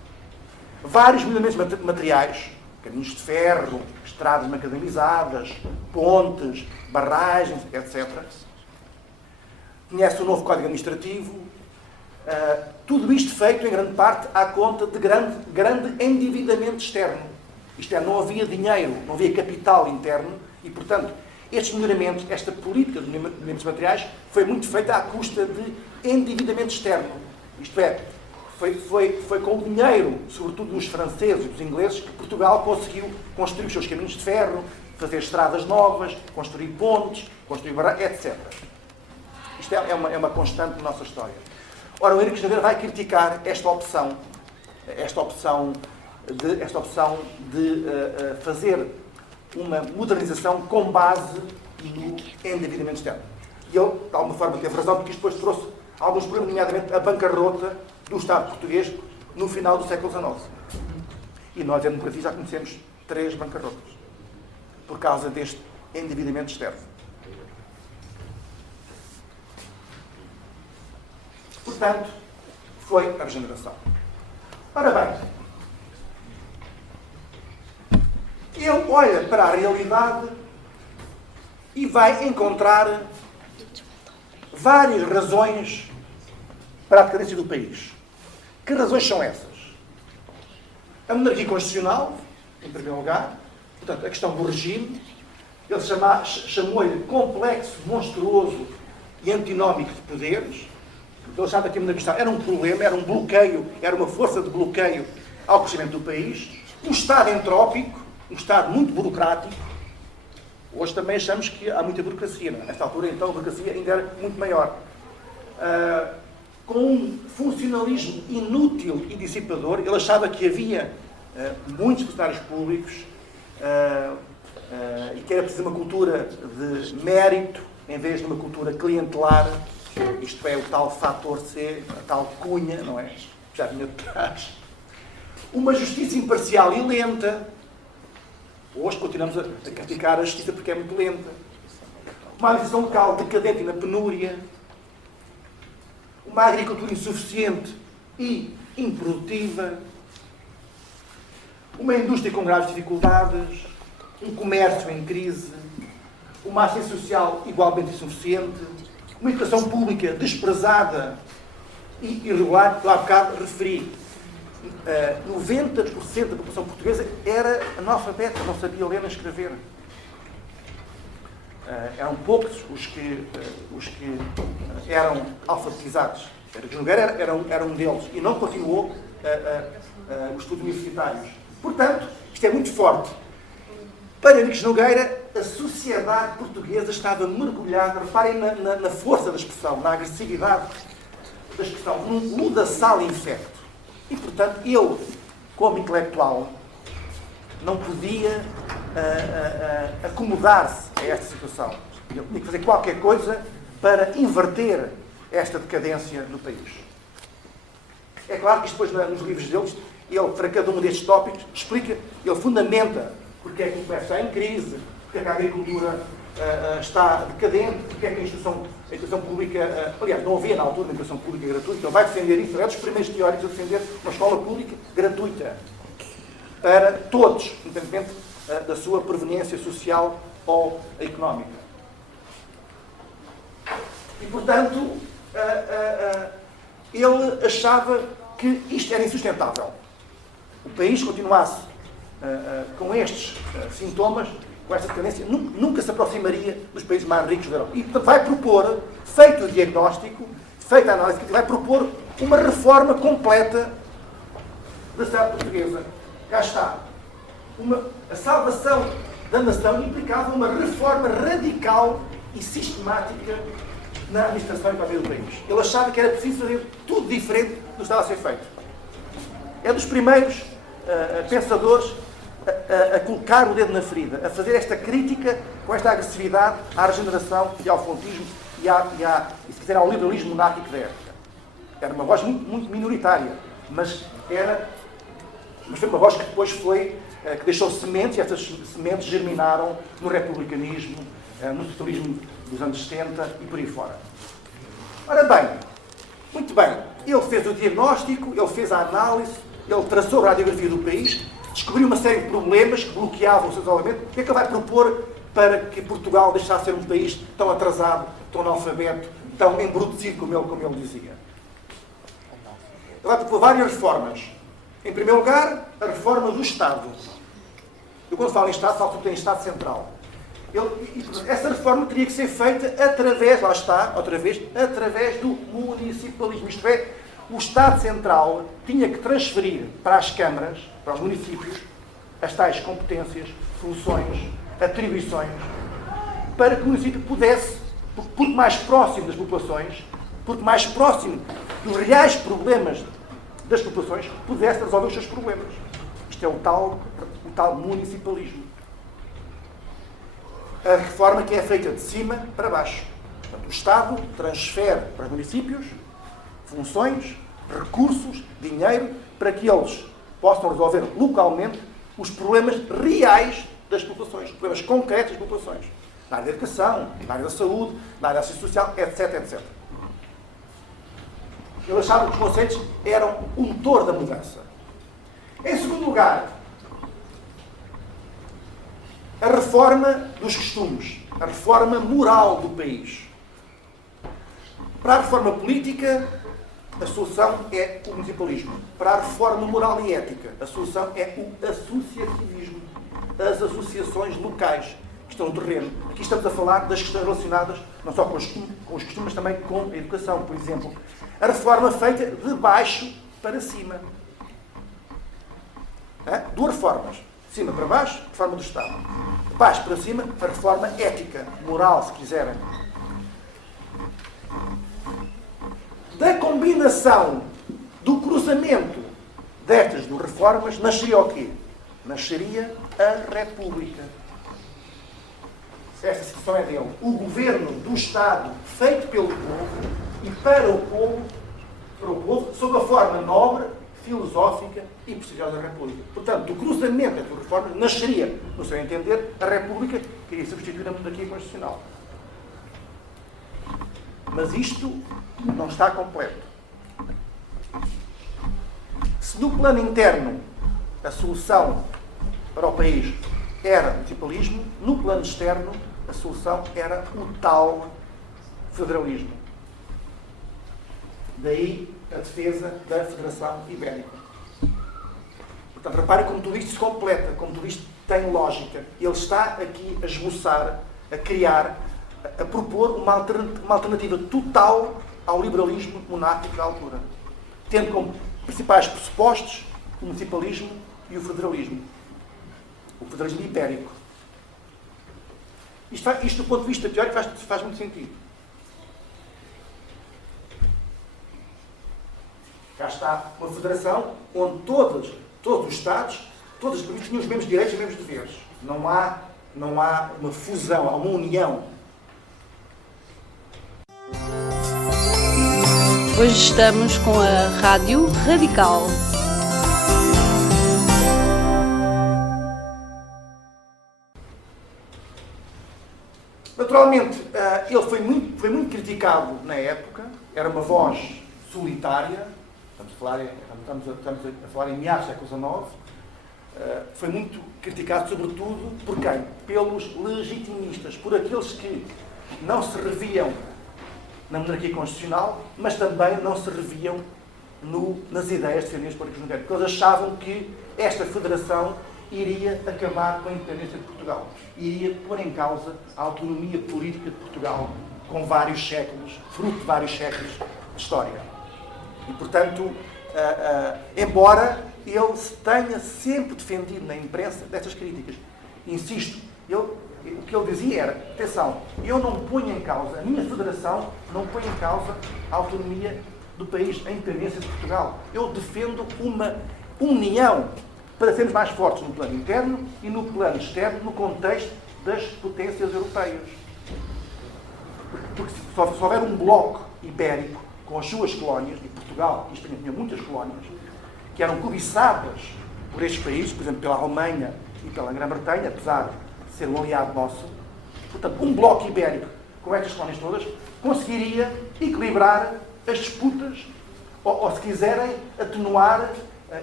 vários melhoramentos materiais, caminhos de ferro, estradas macadamizadas, pontes, barragens, etc. Conhece o novo Código Administrativo. Tudo isto feito, em grande parte, à conta de grande endividamento externo. Isto é, não havia dinheiro, não havia capital interno e, portanto, estes melhoramentos, esta política de melhoramentos materiais foi muito feita à custa de endividamento externo. Isto é, foi com o dinheiro, sobretudo dos franceses e dos ingleses, que Portugal conseguiu construir os seus caminhos de ferro, fazer estradas novas, construir pontes, construir barragens, etc. Isto é uma constante na nossa história. Ora, o Henrique Nogueira vai criticar esta opção de fazer uma modernização com base no endividamento externo. E ele, de alguma forma, teve razão, porque isto depois trouxe alguns problemas, nomeadamente a bancarrota do Estado português no final do século XIX. E nós, em democracia, já conhecemos 3 bancarrotas por causa deste endividamento externo. Portanto, foi a regeneração. Ora bem, ele olha para a realidade e vai encontrar várias razões para a decadência do país. Que razões são essas? A monarquia constitucional, em primeiro lugar, portanto, a questão do regime. Ele chamou-lhe complexo, monstruoso e antinómico de poderes. Ele achava que a monarquia era um problema, era um bloqueio, era uma força de bloqueio ao crescimento do país. Um Estado entrópico, um Estado muito burocrático. Hoje também achamos que há muita burocracia. Não é? Nesta altura, então, a burocracia ainda era muito maior. Com um funcionalismo inútil e dissipador. Ele achava que havia muitos funcionários públicos e que era preciso uma cultura de mérito em vez de uma cultura clientelar. Isto é, o tal fator C, a tal cunha, não é? Já vinha de trás. Uma justiça imparcial e lenta. Hoje continuamos a criticar a justiça porque é muito lenta. Uma administração local decadente e na penúria. Uma agricultura insuficiente e improdutiva. Uma indústria com graves dificuldades. Um comércio em crise. Uma assistência social igualmente insuficiente. Uma educação pública desprezada e irregular. Eu há bocado referi. 90% da população portuguesa era analfabeta, não sabia ler nem escrever. Eram poucos os que eram alfabetizados. Henriques Nogueira era um deles e não continuou os estudos universitários. Portanto, isto é muito forte. Para Henriques Nogueira, a sociedade portuguesa estava mergulhada, reparem na força da expressão, na agressividade da expressão, num ludaçal infecto. E, portanto, ele, como intelectual, não podia acomodar-se a esta situação. Ele tinha que fazer qualquer coisa para inverter esta decadência no país. É claro que depois, nos livros deles, ele, para cada um destes tópicos, explica, ele fundamenta porque é que o comércio está em crise, porque é que a agricultura está decadente, porque é que a educação pública... aliás, não havia na altura uma educação pública gratuita. Ele vai defender isso, é dos primeiros teóricos a defender uma escola pública gratuita para todos, independentemente da sua proveniência social ou económica. E, portanto, ele achava que isto era insustentável. O país continuasse com estes sintomas, com esta tendência, nunca se aproximaria dos países mais ricos da Europa. E, portanto, vai propor, feito o diagnóstico, feita a análise, vai propor uma reforma completa da sociedade portuguesa. Cá está. A salvação da nação implicava uma reforma radical e sistemática na administração e economia do país. Ele achava que era preciso fazer tudo diferente do que estava a ser feito. É dos primeiros pensadores a colocar o dedo na ferida, a fazer esta crítica com esta agressividade à regeneração e ao fontismo e se quiser, ao liberalismo monárquico da época. Era uma voz muito minoritária, mas foi uma voz que depois que deixou sementes, e essas sementes germinaram no republicanismo, no socialismo dos anos 70 e por aí fora. Ora bem, muito bem, ele fez o diagnóstico, ele fez a análise, ele traçou a radiografia do país, descobriu uma série de problemas que bloqueavam o seu desenvolvimento. O que é que ele vai propor para que Portugal deixasse de ser um país tão atrasado, tão analfabeto, tão embrutecido como ele dizia? Ele vai propor várias reformas. Em primeiro lugar, a reforma do Estado. Eu, quando falo em Estado, falo em Estado Central. Essa reforma teria que ser feita através, lá está, outra vez, através do municipalismo. Isto é, o Estado Central tinha que transferir para as câmaras, para os municípios, as tais competências, funções, atribuições, para que o município pudesse, porque mais próximo das populações, porque mais próximo dos reais problemas das populações, pudesse resolver os seus problemas. Isto é o tal municipalismo. A reforma que é feita de cima para baixo. Portanto, o Estado transfere para os municípios funções, recursos, dinheiro, para que eles possam resolver localmente os problemas reais das populações, os problemas concretos das populações. Na área da educação, na área da saúde, na área da assistência social, etc, etc. Ele achava que os conceitos eram o motor da mudança. Em segundo lugar, a reforma dos costumes, a reforma moral do país. Para a reforma política, a solução é o municipalismo. Para a reforma moral e ética, a solução é o associativismo, as associações locais que estão no terreno. Aqui estamos a falar das questões relacionadas não só com os costumes, mas também com a educação, por exemplo. A reforma feita de baixo para cima. Duas reformas. De cima para baixo, a reforma do Estado. De baixo para cima, a reforma ética, moral, se quiserem. Da combinação do cruzamento destas duas reformas, nasceria o quê? Nasceria a República. Esta situação é dele. O governo do Estado feito pelo povo e para o povo, sob a forma nobre, filosófica e prestigiosa da República. Portanto, do cruzamento das duas reformas, nasceria, no seu entender, a República, que iria substituir a monarquia constitucional. Mas isto não está completo. Se no plano interno a solução para o país era o municipalismo, no plano externo a solução era o tal federalismo. Daí a defesa da Federação Ibérica. Portanto, reparem como tudo isto se completa, como tudo isto tem lógica. Ele está aqui a esboçar, a criar, a propor uma alternativa total ao liberalismo monárquico da altura, tendo como principais pressupostos o municipalismo e o federalismo ibérico. Isto do ponto de vista teórico faz muito sentido. Cá está uma federação onde todos os Estados, todas as províncias tinham os mesmos direitos e os mesmos deveres. Não há uma fusão, há uma união. Hoje estamos com a Rádio Radical. Naturalmente, ele foi muito criticado na época, era uma voz solitária, estamos a falar em meados do século XIX, foi muito criticado sobretudo por quem? Pelos legitimistas, por aqueles que não se reviam na monarquia constitucional, mas também não se reviam nas ideias defendidas por João Nogueira, porque eles achavam que esta federação iria acabar com a independência de Portugal. Iria pôr em causa a autonomia política de Portugal, com vários séculos, fruto de vários séculos de história. E, portanto, embora ele se tenha sempre defendido na imprensa destas críticas, insisto, o que ele dizia era, atenção, eu não ponho em causa, a minha federação não põe em causa a autonomia do país, a independência de Portugal. Eu defendo uma união para sermos mais fortes no plano interno e no plano externo, no contexto das potências europeias. Porque se houver um bloco ibérico com as suas colónias, e Portugal e Espanha tinham muitas colónias, que eram cobiçadas por estes países, por exemplo, pela Alemanha e pela Grã-Bretanha, apesar de ser um aliado nosso, portanto, um bloco ibérico com estas colónias todas conseguiria equilibrar as disputas, ou se quiserem, atenuar,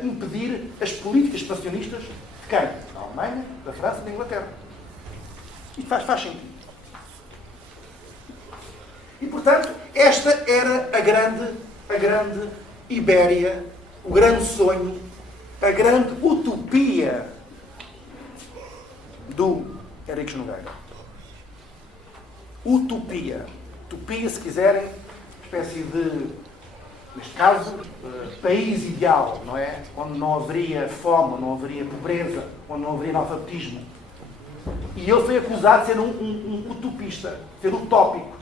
impedir as políticas expansionistas de quem? Da Alemanha, da França e da Inglaterra. Isto faz sentido. E, portanto, esta era a grande Ibéria, o grande sonho, a grande utopia do Henriques Nogueira. Utopia. Utopia, se quiserem, espécie de, neste caso, país ideal, não é? Onde não haveria fome, onde não haveria pobreza, onde não haveria analfabetismo. E ele foi acusado de ser um utopista, de ser utópico.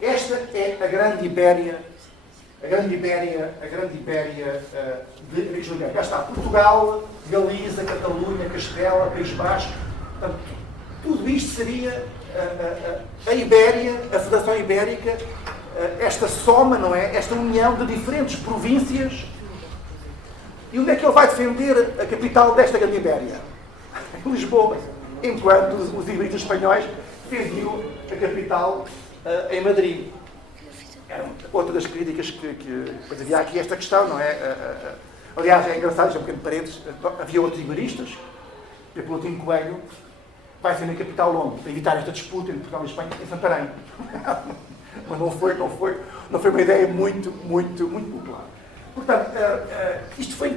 Esta é a grande Ibéria de Henriques Nogueira. Cá está Portugal, Galiza, Catalunha, Castela, País Basco. Portanto, tudo isto seria a Ibéria, a Federação Ibérica, esta soma, não é? Esta união de diferentes províncias. E onde é que ele vai defender a capital desta grande Ibéria? Em Lisboa. Enquanto os iberistas espanhóis defendiam a capital em Madrid. Era outra das críticas que depois havia aqui esta questão, não é? Aliás, é engraçado, já um pequeno parênteses, havia outros iberistas, pelo Coutinho Coelho, vai ser na capital onde? Para evitar esta disputa entre Portugal e Espanha, em Santarém. Mas não foi uma ideia muito popular. Portanto, isto foi,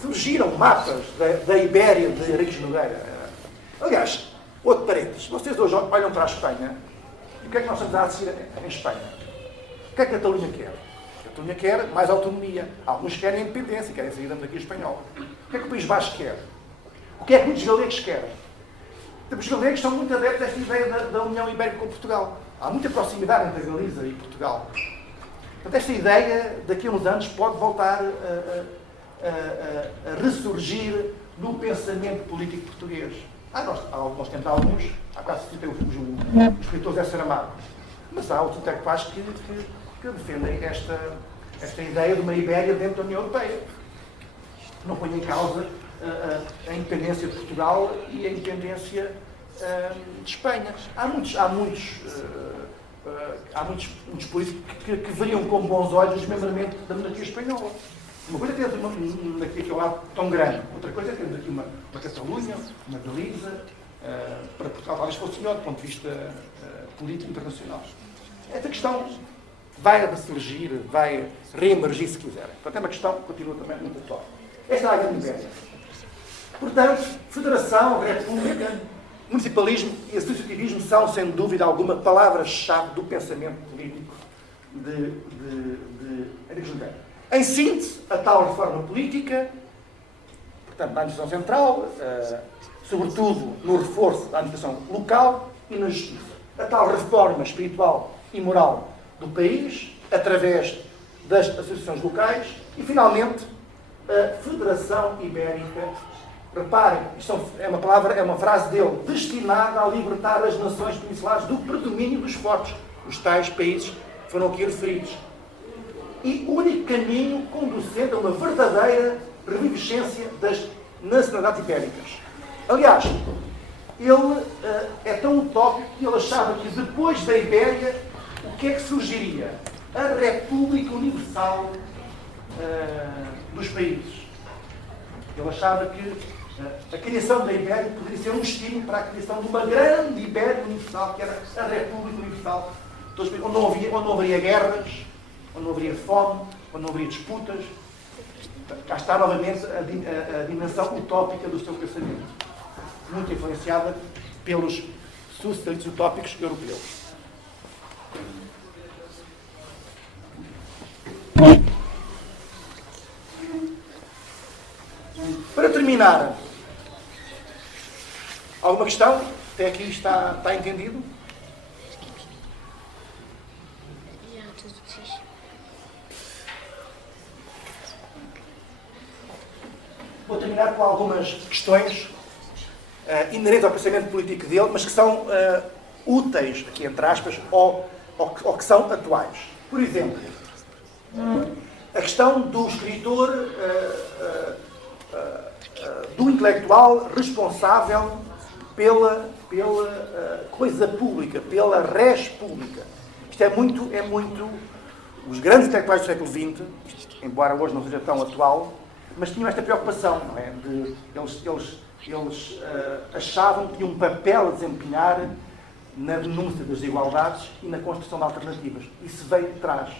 surgiram mapas da Ibéria de Henriques Nogueira. Aliás, outro parênteses, vocês hoje olham para a Espanha, e o que é que nós estamos a assistir em Espanha? O que é que a Catalunha quer? A Catalunha quer mais autonomia. Alguns querem independência, querem sair da monarquia espanhola. O que é que o País Basco quer? O que é que muitos galegos querem? Os galegos são muito adeptos a esta ideia da União Ibérica com Portugal. Há muita proximidade entre a Galiza e Portugal. Portanto, esta ideia, daqui a uns anos, pode voltar a ressurgir no pensamento político português. Nós temos alguns, há quase citei o escritor Zé Saramago, mas há outros intelectuais que defendem esta ideia de uma Ibéria dentro da União Europeia. Não põe em causa a independência de Portugal e a independência de Espanha. Há muitos políticos que veriam com bons olhos o desmembramento da monarquia espanhola. Uma coisa é ter uma monarquia que é um lado tão grande, outra coisa é termos aqui uma Catalunha, uma Galiza, para Portugal talvez fosse melhor do ponto de vista político internacional. Esta questão vai ressurgir, vai reemergir se quiserem. Portanto, é uma questão que continua também muito atual. Esta é a grande Ibéria. Portanto, Federação, República, Municipalismo e Associativismo são, sem dúvida alguma, palavras-chave do pensamento político de Henriques Nogueira. Em síntese, a tal reforma política, portanto, na administração central, sobretudo no reforço da administração local e na justiça. A tal reforma espiritual e moral do país, através das associações locais e, finalmente, a Federação Ibérica. Reparem, isto é uma frase dele, destinada a libertar as nações peninsulares do predomínio dos fortes, os tais países que foram aqui referidos. E o único caminho conducente a uma verdadeira revivescência das nacionalidades ibéricas. Aliás, ele é tão utópico que ele achava que depois da Ibéria, o que é que surgiria? A República Universal dos países. Ele achava que a criação da Ibéria poderia ser um estímulo para a criação de uma grande Ibéria Universal, que era a República Universal, onde não haveria guerras, onde não haveria fome, onde não haveria disputas. cá está novamente a dimensão utópica do seu pensamento, muito influenciada pelos socialistas utópicos europeus. Para terminar, alguma questão? Até aqui está entendido? Vou terminar com algumas questões inerentes ao pensamento político dele, mas que são úteis, aqui entre aspas, ou que são atuais. Por exemplo, a questão do escritor, do intelectual responsável pela coisa pública, pela res pública. Isto é muito... Os grandes intelectuais do século XX, embora hoje não seja tão atual, mas tinham esta preocupação, não é? Eles achavam que tinham um papel a desempenhar na denúncia das desigualdades e na construção de alternativas. Isso veio de trás.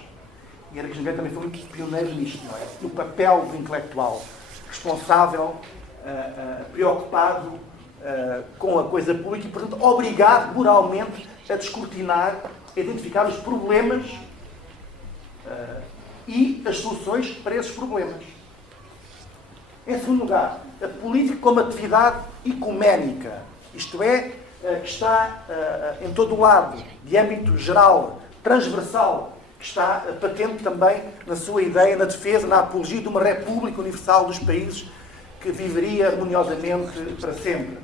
E Henrique Junqueira também foi muito pioneiro nisto, não é? No papel do intelectual responsável, preocupado com a coisa pública e, portanto, obrigado moralmente a descortinar, a identificar os problemas e as soluções para esses problemas. Em segundo lugar, a política como atividade ecuménica, isto é, que está em todo o lado, de âmbito geral, transversal, que está patente também na sua ideia, na defesa, na apologia de uma república universal dos países que viveria harmoniosamente para sempre.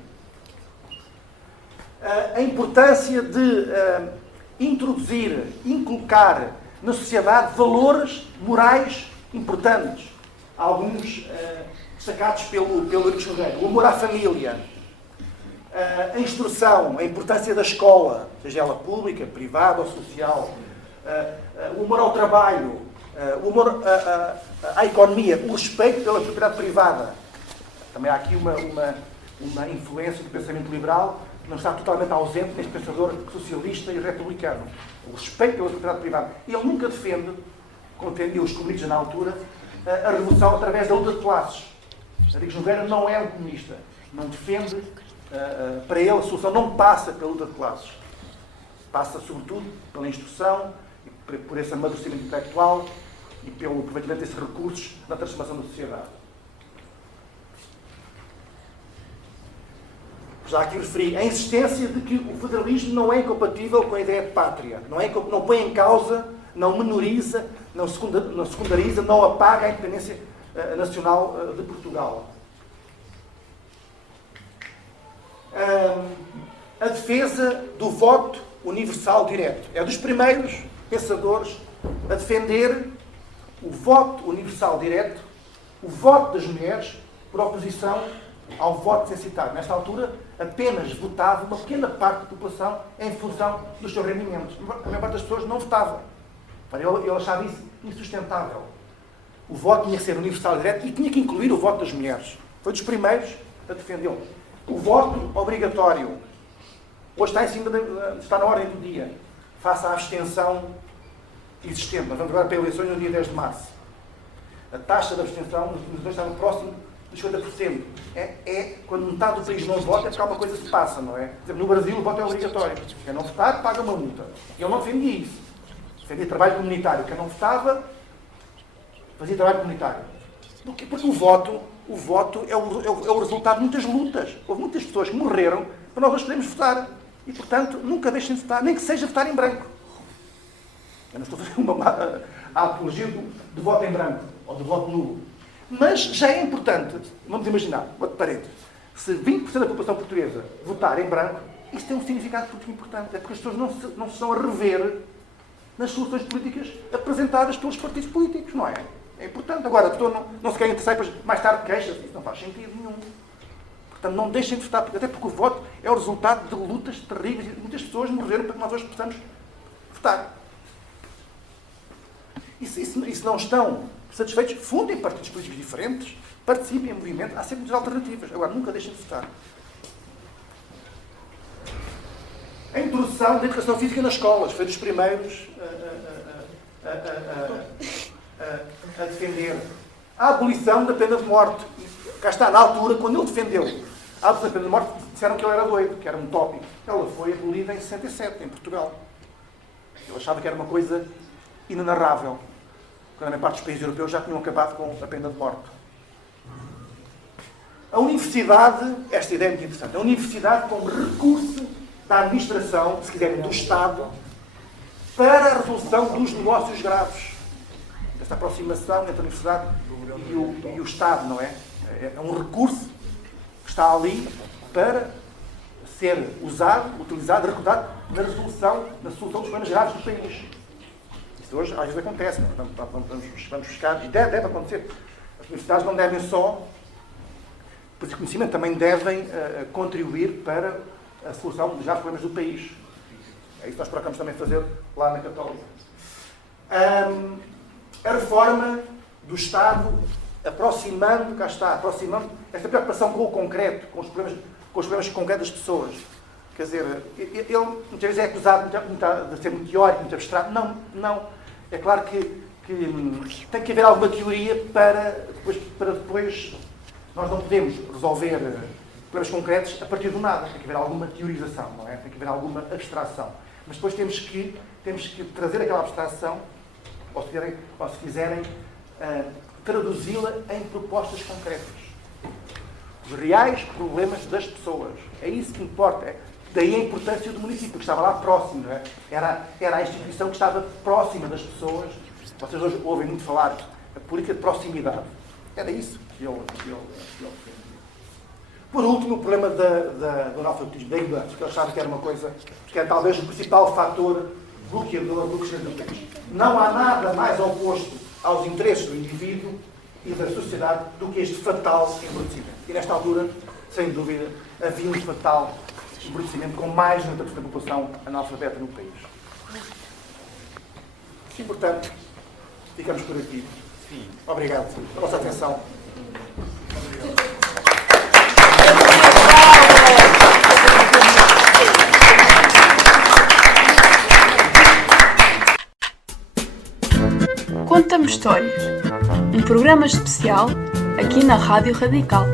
A importância de introduzir, inculcar na sociedade valores morais importantes. Alguns destacados pelo Henrique Junqueira. O amor à família, a instrução, a importância da escola, seja ela pública, privada ou social, o amor ao trabalho, o amor à economia, o respeito pela propriedade privada. Também há aqui uma influência do pensamento liberal que não está totalmente ausente neste pensador socialista e republicano. O respeito pela propriedade privada. Ele nunca defende, como defendiam os comunistas na altura, a revolução através da luta de classes. Henrique Junqueira não é um comunista. Não defende, para ele, a solução não passa pela luta de classes. Passa, sobretudo, pela instrução, por esse amadurecimento intelectual e pelo aproveitamento desses recursos na transformação da sociedade. Já aqui referi a insistência de que o federalismo não é incompatível com a ideia de pátria. Não põe em causa, não menoriza, não secundariza, não apaga a independência nacional de Portugal. A defesa do voto universal direto. É dos primeiros pensadores a defender o voto universal direto, o voto das mulheres, por oposição ao voto censitário. Nesta altura, apenas votava uma pequena parte da população em função dos seus rendimentos. A maior parte das pessoas não votava. Ele achava isso insustentável. O voto tinha que ser universal direto e tinha que incluir o voto das mulheres. Foi dos primeiros a defendê-lo. O voto obrigatório. Hoje está na ordem do dia. Face à abstenção existente. Nós vamos agora para eleições no dia 10 de março. A taxa de abstenção nos últimos anos estava próximo dos 50%. Quando metade do país não vota, é porque alguma coisa se passa, não é? Por exemplo, no Brasil o voto é obrigatório. Quem não votar, paga uma multa. Ele não defendia isso. Defendia trabalho comunitário. Quem não votava, fazia trabalho comunitário. Porque o voto é o resultado de muitas lutas. Houve muitas pessoas que morreram para nós hoje podermos votar. E, portanto, nunca deixem de votar, nem que seja votar em branco. Eu não estou a fazer a apologia do voto em branco ou do voto nulo. Mas já é importante, vamos imaginar, outro parênteses, se 20% da população portuguesa votar em branco, isso tem um significado muito importante. É porque as pessoas não se estão a rever nas soluções políticas apresentadas pelos partidos políticos, não é? É importante. Agora, a pessoa não se quer interessar e depois mais tarde queixa-se. Isso não faz sentido nenhum. Portanto, não deixem de votar, até porque o voto é o resultado de lutas terríveis e muitas pessoas morreram para que nós hoje possamos votar. E se não estão satisfeitos, fundem partidos políticos diferentes, participem em movimento, há sempre muitas alternativas. Agora, nunca deixem de votar. A introdução da educação física nas escolas foi dos primeiros a defender a abolição da pena de morte. Cá está, na altura, quando ele defendeu a abolição da pena de morte, disseram que ele era doido, que era um utópico. Ela foi abolida em 67, em Portugal. Ele achava que era uma coisa inenarrável, quando a maior parte dos países europeus já tinham acabado com a pena de morte. A universidade, esta ideia é muito interessante, a universidade como recurso da administração, se quiserem, do Estado, para a resolução dos negócios graves. Esta aproximação entre a universidade e o Estado, não é? É um recurso que está ali para ser usado, utilizado, recordado na resolução, na solução dos problemas graves do país. Isso hoje às vezes acontece, vamos buscar, e deve acontecer. As universidades não devem só, por esse conhecimento, também devem contribuir para a solução dos graves problemas do país. É isso que nós procuramos também fazer lá na Católica. A reforma do Estado, aproximando esta preocupação com o concreto, com os problemas concretos das pessoas. Quer dizer, ele muitas vezes é acusado de ser muito teórico, muito abstrato. Não. É claro que tem que haver alguma teoria para depois nós não podemos resolver problemas concretos a partir do nada. Tem que haver alguma teorização, não é? Tem que haver alguma abstração. Mas depois temos que trazer aquela abstração, ou se quiserem, traduzi-la em propostas concretas. Os reais problemas das pessoas. É isso que importa. Daí a importância do município, que estava lá próximo. Não é? Era a instituição que estava próxima das pessoas. Vocês hoje ouvem muito falar da política de proximidade. Era isso que ele defendia. Por último, o problema do analfabetismo, da ignorância, que ele achava que era uma coisa, que era talvez o principal fator bloqueador do crescimento do país. Não há nada mais oposto aos interesses do indivíduo e da sociedade do que este fatal embrutecimento. E nesta altura, sem dúvida, havia um fatal embrutecimento com mais de 90% da população analfabeta no país. E, portanto, ficamos por aqui. Obrigado pela vossa atenção. Conta-me Histórias, um programa especial aqui na Rádio Radical.